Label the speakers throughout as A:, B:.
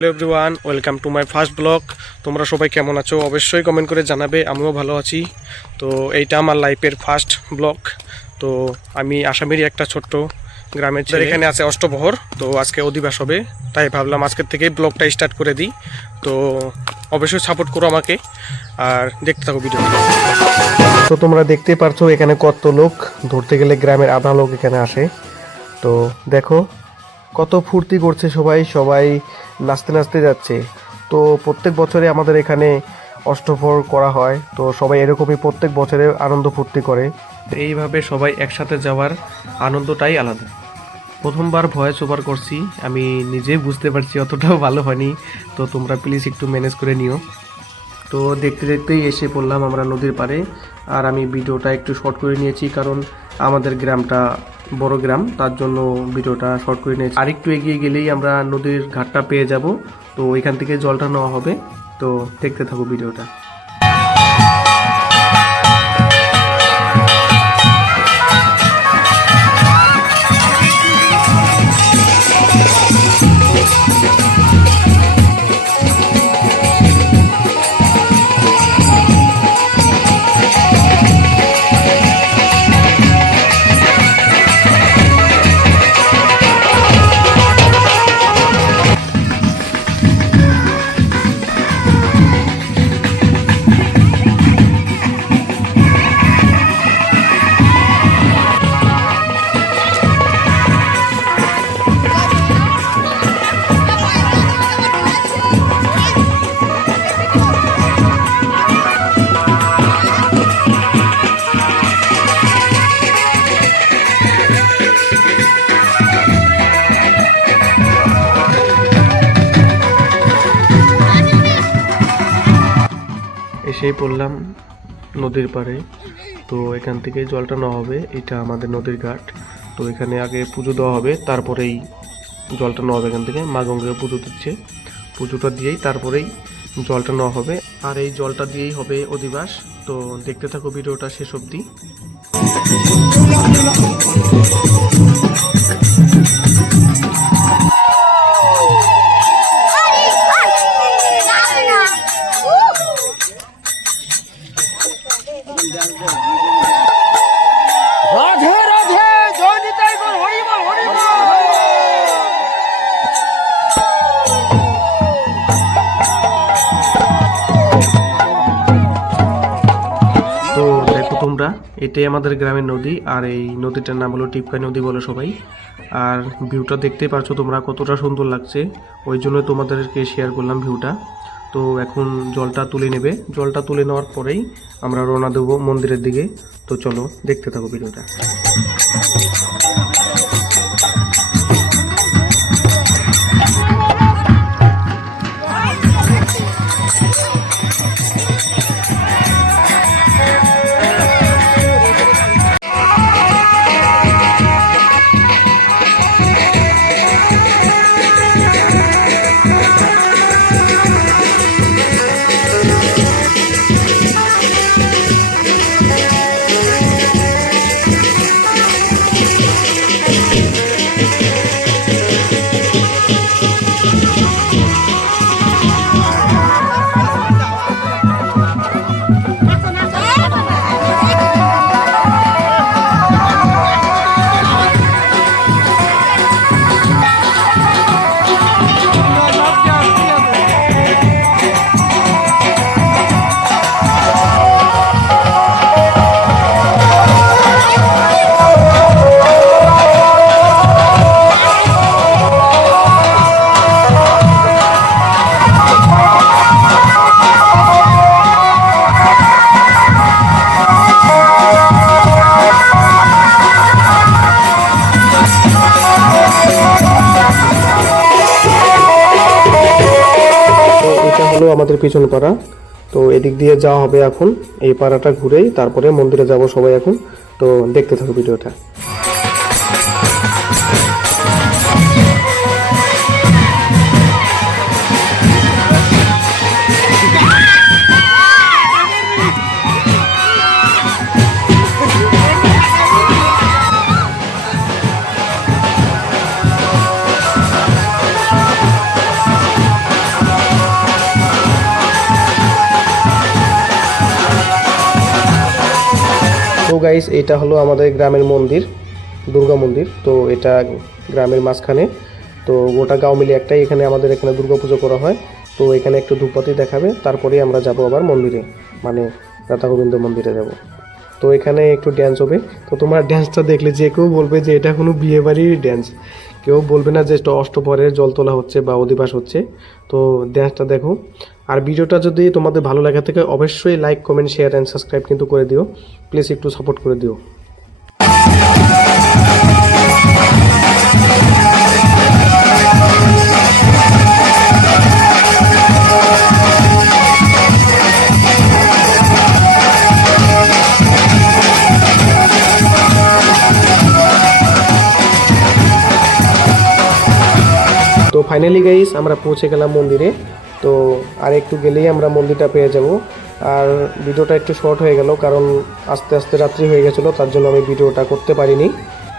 A: Hello everyone welcome to my first blog তোমরা সবাই কেমন আছো? অবশ্যই কমেন্ট করে জানাবে, আমিও ভালো আছি। তো এইটা আমার লাইফের ফার্স্ট ব্লগ তো আমি আসামেরই একটা ছোট্ট গ্রামের এখানে আছে অষ্টপ্রহর তো আজকে অধিবাস হবে। তাই ভাবলাম আজকের থেকেই ব্লগটা স্টার্ট করে দিই। তো অবশ্যই সাপোর্ট করো আমাকে, আর দেখতে থাকো ভিডিও তো তোমরা দেখতে পারছ, এখানে কত লোক। ধরতে গেলে গ্রামের আধা লোক এখানে আসে। তো দেখো, কত ফুর্তি করছে সবাই। সবাই নাচতে নাচতে যাচ্ছে। তো প্রত্যেক বছরে আমাদের এখানে অষ্টপ্রহর করা হয়। তো সবাই এরকমই প্রত্যেক বছরে আনন্দ ফুর্তি করে। এইভাবে সবাই একসাথে যাওয়ার আনন্দটাই আলাদা। প্রথমবার ভয়েস ওভার করছি। আমি নিজেই বুঝতে পারছি অতটাও ভালো হয়নি। তো তোমরা প্লিজ একটু ম্যানেজ করে নিও। তো দেখতে দেখতেই এসে পড়লাম আমরা নদীর পাড়ে। আর আমি ভিডিওটা একটু শর্ট করে নিয়েছি কারণ আমাদের গ্রামটা বড় গ্রাম, তার জন্য ভিডিওটা শর্ট করে নিয়েছি। আরেকটু এগিয়ে গেলেই আমরা নদীর ঘাটটা পেয়ে যাব, তো ওইখান থেকে জলটা নেওয়া হবে, তো দেখতে থাকো ভিডিওটা। এসেই পড়লাম নদীর পাড়ে। তো এখান থেকে জলটা নেওয়া হবে, এটা আমাদের নদীর ঘাট। তো এখানে আগে পুজো দেওয়া হবে, তারপরেই জলটা নেওয়া হবে এখান থেকে। মা গঙ্গাকে পুজো দিচ্ছে। পুজোটা দিয়েই তারপরেই জলটা নেওয়া হবে। আর এই জলটা দিয়েই হবে অধিবাস। তো দেখতে থাকো, ভিডিওটা শেষ অবধি। তোমরা এটাই আমাদের গ্রামের নদী, আর এই নদীটার নাম হলো টিপকাই নদী বলো সবাই। আর ভিউটা দেখতেই পারছ তোমরা কতটা সুন্দর লাগছে, ওই জন্য তোমাদেরকে শেয়ার করলাম ভিউটা। তো এখন জলটা তুলে নেবে। জলটা তুলে নেওয়ার পরেই আমরা রওনা দেবো মন্দিরের দিকে। তো চলো দেখতে থাকো ভিডিওটা। আমাদের পিছন পাড়া। তো এদিক দিয়ে যাওয়া হবে এখন। এই পাড়াটা ঘুরেই তারপরে মন্দিরে যাব সবাই এখন। তো দেখতে থাকো ভিডিওটা। গাইস এটা হলো আমাদের গ্রামের মন্দির, দুর্গা মন্দির। তো এটা গ্রামের মাঝখানে। তো গোটা গাঁও মিলে একটাই, এখানে আমাদের এখানে দুর্গা পুজো করা হয়। তো এখানে একটু ধূপপাতি দেখাবে, তারপরেই আমরা যাব আবার মন্দিরে মানে রাধা গোবিন্দ মন্দিরে যাব। তো এখানে একটু ড্যান্স হবে। তো তোমার ড্যান্সটা দেখলে, যে কেউ বলবে যে এটা কোনো বিয়ে বাড়ির ড্যান্স কেউ বলবে না যে অষ্টপরের জল তোলা হচ্ছে বা অধিবাস হচ্ছে। তো ড্যান্সটা দেখো। আর ভিডিওটা যদি তোমাদের ভালো লাগা থেকে, অবশ্যই like comment share and subscribe কিন্তু করে দিও। প্লিজ একটু সাপোর্ট করে দিও। তো ফাইনালি গাইস আমরা পৌঁছে গেলাম মন্দিরে। তো আর একটু গেলেই আমরা মন্দিরটা পেয়ে যাব। আর ভিডিওটা একটু শর্ট হয়ে গেল, কারণ আস্তে আস্তে রাত্রি হয়ে গেছিল, তার জন্য আমি ভিডিওটা করতে পারিনি।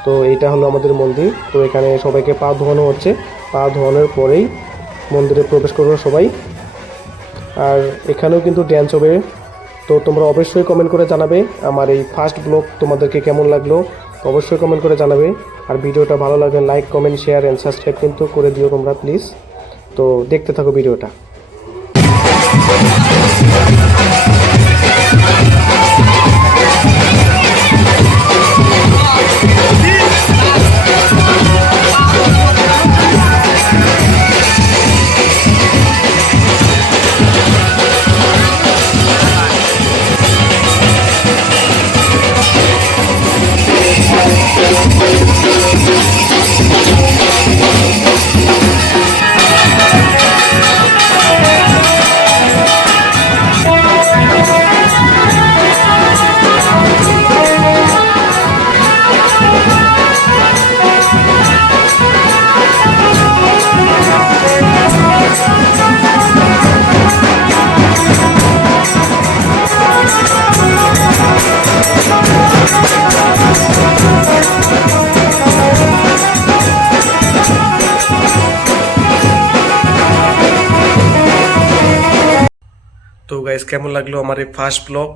A: তো এইটা হলো আমাদের মন্দির। তো এখানে সবাইকে পা ধোয়ানো হচ্ছে। পা ধোয়ানোর পরেই মন্দিরে প্রবেশ করব সবাই। আর এখানেও কিন্তু ড্যান্স হবে। তো তোমরা অবশ্যই কমেন্ট করে জানাবে আমার এই ফার্স্ট ব্লগ তোমাদেরকে কেমন লাগল। অবশ্যই কমেন্ট করে জানাবে। আর ভিডিওটা ভালো লাগলে like comment share and subscribe কিন্তু করে দিও তোমরা প্লিজ তো দেখতে থাকো ভিডিওটা। Música তো গাইজ কেমন লাগল আমার এই ফার্স্ট ব্লগ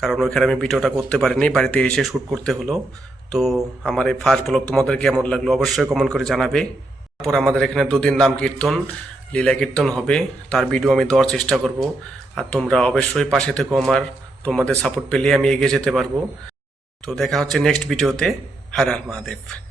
A: কারণ ওইখানে আমি ভিডিওটা করতে পারিনি, বাড়িতে এসে শ্যুট করতে হলো। তো আমার এই ফার্স্ট ব্লগ তোমাদের কেমন লাগল অবশ্যই কমেন্ট করে জানাবে। তারপর আমাদের এখানে দুদিন নাম কীর্তন, লীলা কীর্তন হবে। তার ভিডিও আমি দেওয়ার চেষ্টা করব। আর তোমরা অবশ্যই পাশে থেকো আমার। তোমাদের সাপোর্ট পেলে আমি এগিয়ে যেতে পারব। তো দেখা হচ্ছে নেক্সট ভিডিওতে হার মহাদেব।